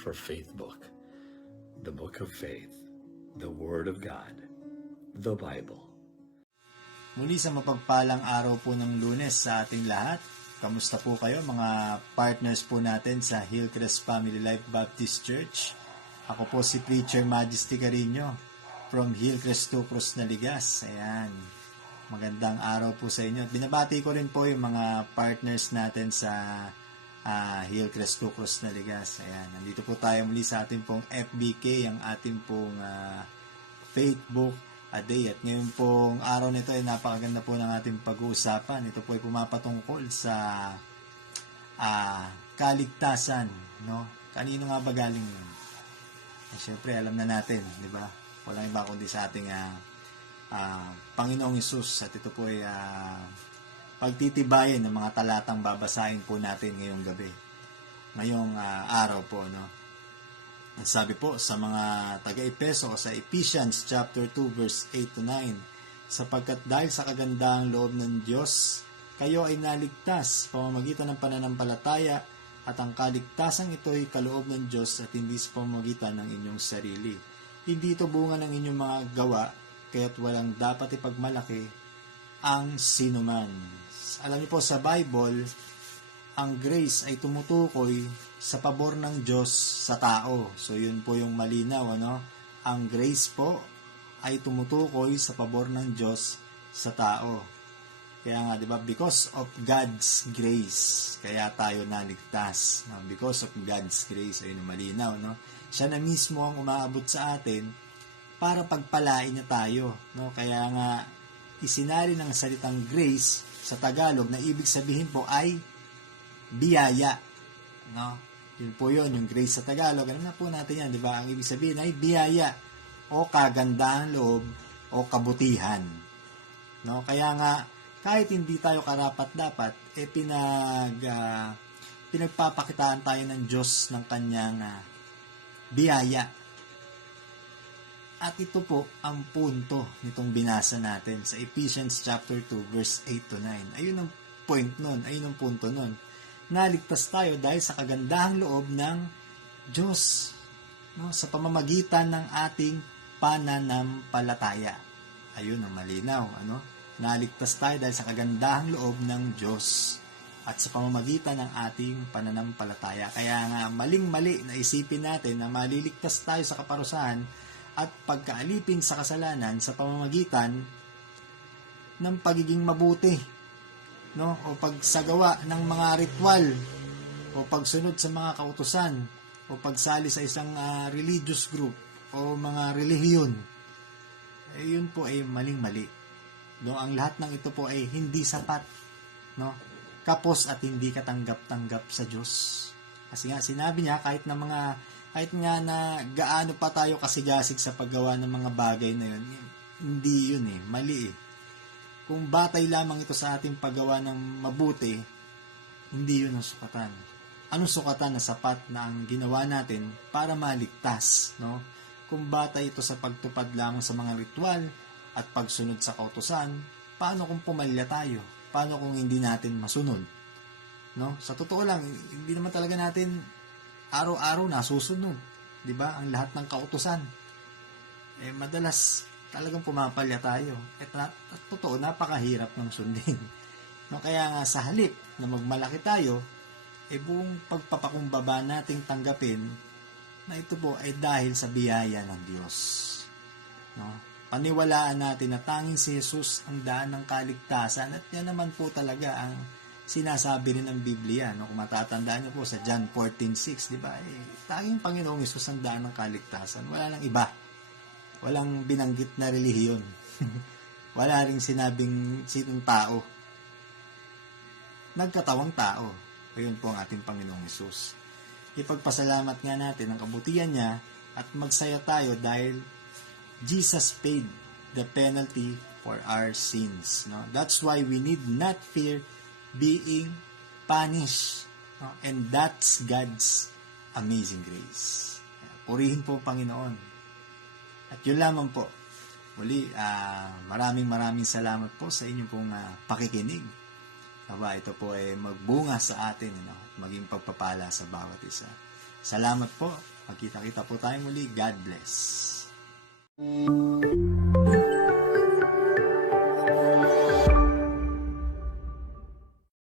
for Faith Book, the Book of Faith, the Word of God, the Bible. Muli sa mapagpalang araw po ng Lunes sa ating lahat. Kamusta po kayo mga partners po natin sa Hillcrest Family Life Baptist Church? Ako po si Preacher Majesty Carino from Hillcrest Tucros Naligas. Ayan, magandang araw po sa inyo. Binabati ko rin po yung mga partners natin sa Hillcrest Tucros Naligas. Ayan, nandito po tayo muli sa ating pong FBK, ang ating pong Faith Book a Day. At ngayon pong araw nito ay napakaganda po ng ating pag-uusapan. Ito po ay pumapatungkol sa kaligtasan, no? Kanino nga ba galing yun? Siyempre, alam na natin, di ba? Walang iba kundi sa ating Panginoong Hesus. At ito po ay pagtitibayin ng mga talatang babasahin po natin ngayong gabi. Ngayong araw po, no? Ang sabi po sa mga taga-Epeso, sa Ephesians chapter 2 verse 8 to 9, sapagkat dahil sa kagandahang loob ng Diyos, kayo ay naligtas pamamagitan ng pananampalataya, at ang kaligtasan ito ay kaloob ng Diyos at hindi sa pamamagitan ng inyong sarili. Hindi ito bunga ng inyong mga gawa, kaya't walang dapat ipagmalaki ang sinuman. Alam niyo po sa Bible, ang grace ay tumutukoy sa pabor ng Diyos sa tao. So yun po yung malinaw, ano? Ang grace po ay tumutukoy sa pabor ng Diyos sa tao. Kaya nga, di ba, because of God's grace, kaya tayo naligtas. No? Because of God's grace, ayun malinaw, no? Siya na mismo ang umaabot sa atin para pagpalain niya tayo, no? Kaya nga, isinali ng salitang grace sa Tagalog na ibig sabihin po ay biyaya, no? Yun po yun, yung grace sa Tagalog. Alam na po natin yan, di ba? Ang ibig sabihin ay biyaya o kagandahan loob o kabutihan, no? Kaya nga, kahit hindi tayo karapat-dapat, pinagpapakitaan tayo ng Diyos ng kanyang biyaya. At ito po ang punto nitong binasa natin sa Ephesians chapter 2 verse 8 to 9. Ayun ang point nun, ayun ang punto nun. Naligtas tayo dahil sa kagandahang loob ng Diyos, no? Sa pamamagitan ng ating pananampalataya. Ayun ang malinaw, ano? Naligtas tayo dahil sa kagandahang loob ng Diyos at sa pamamagitan ng ating pananampalataya. Kaya nga maling-mali na isipin natin na maliligtas tayo sa kaparusahan at pagkaalipin sa kasalanan sa pamamagitan ng pagiging mabuti, no? O pagsagawa ng mga ritual, o pagsunod sa mga kautusan, o pagsali sa isang religious group o mga relihiyon. Yun po ay maling-mali. No, ang lahat ng ito po ay hindi sapat, no? Kapos at hindi katanggap-tanggap sa Diyos. Kasi nga sinabi niya kahit nga na gaano pa tayo kasigasig sa paggawa ng mga bagay na yun, hindi yun mali Kung batay lamang ito sa ating paggawa ng mabuti, hindi yun ang sukatan. Anong sukatan na sapat na ang ginawa natin para maligtas, no? Kung batay ito sa pagtupad lamang sa mga ritual at pagsunod sa kautusan, paano kung pumalya tayo? Paano kung hindi natin masunod? No? Sa totoo lang, hindi naman talaga natin araw-araw nasusunod, 'di ba? Ang lahat ng kautusan. Madalas talagang pumapalya tayo. At totoo, napakahirap ng sundin. No, kaya nga sa halip na magmalaki tayo, buong pagpapakumbaba nating tanggapin na ito po ay dahil sa biyaya ng Diyos. No? Paniwalaan natin na tanging si Jesus ang daan ng kaligtasan, at yan naman po talaga ang sinasabi rin ng Biblia, no? Kung matatandaan niyo po sa John 14:6, di ba? Tanging Panginoong Jesus ang daan ng kaligtasan. Wala nang iba. Walang binanggit na relihiyon. Wala ring sinabing sinong tao. Nagkatawang tao. Ayun po ang ating Panginoong Jesus. Ipagpasalamat nga natin ang kabutihan niya at magsaya tayo dahil Jesus paid the penalty for our sins. No? That's why we need not fear being punished. No? And that's God's amazing grace. Purihin po Panginoon. At yun lamang po. Muli, maraming salamat po sa inyong pong pakikinig. Ito po ay magbunga sa atin, maging pagpapala sa bawat isa. Salamat po. Pagkita-kita po tayo muli. God bless.